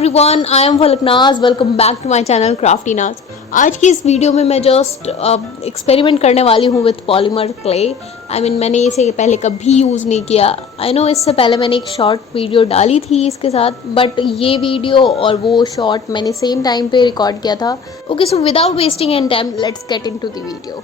Everyone, I am Falaknaz. Welcome back to my channel crafty नाज। आज की इस वीडियो में मैं जस्ट एक्सपेरिमेंट करने वाली हूँ विथ पॉलीमर क्ले। मैंने इसे पहले कभी यूज़ नहीं किया। आई नो इससे पहले मैंने एक शॉर्ट वीडियो डाली थी इसके साथ, बट ये वीडियो और वो शॉर्ट मैंने सेम टाइम पे रिकॉर्ड किया था। Okay, so without wasting any time let's get into the video.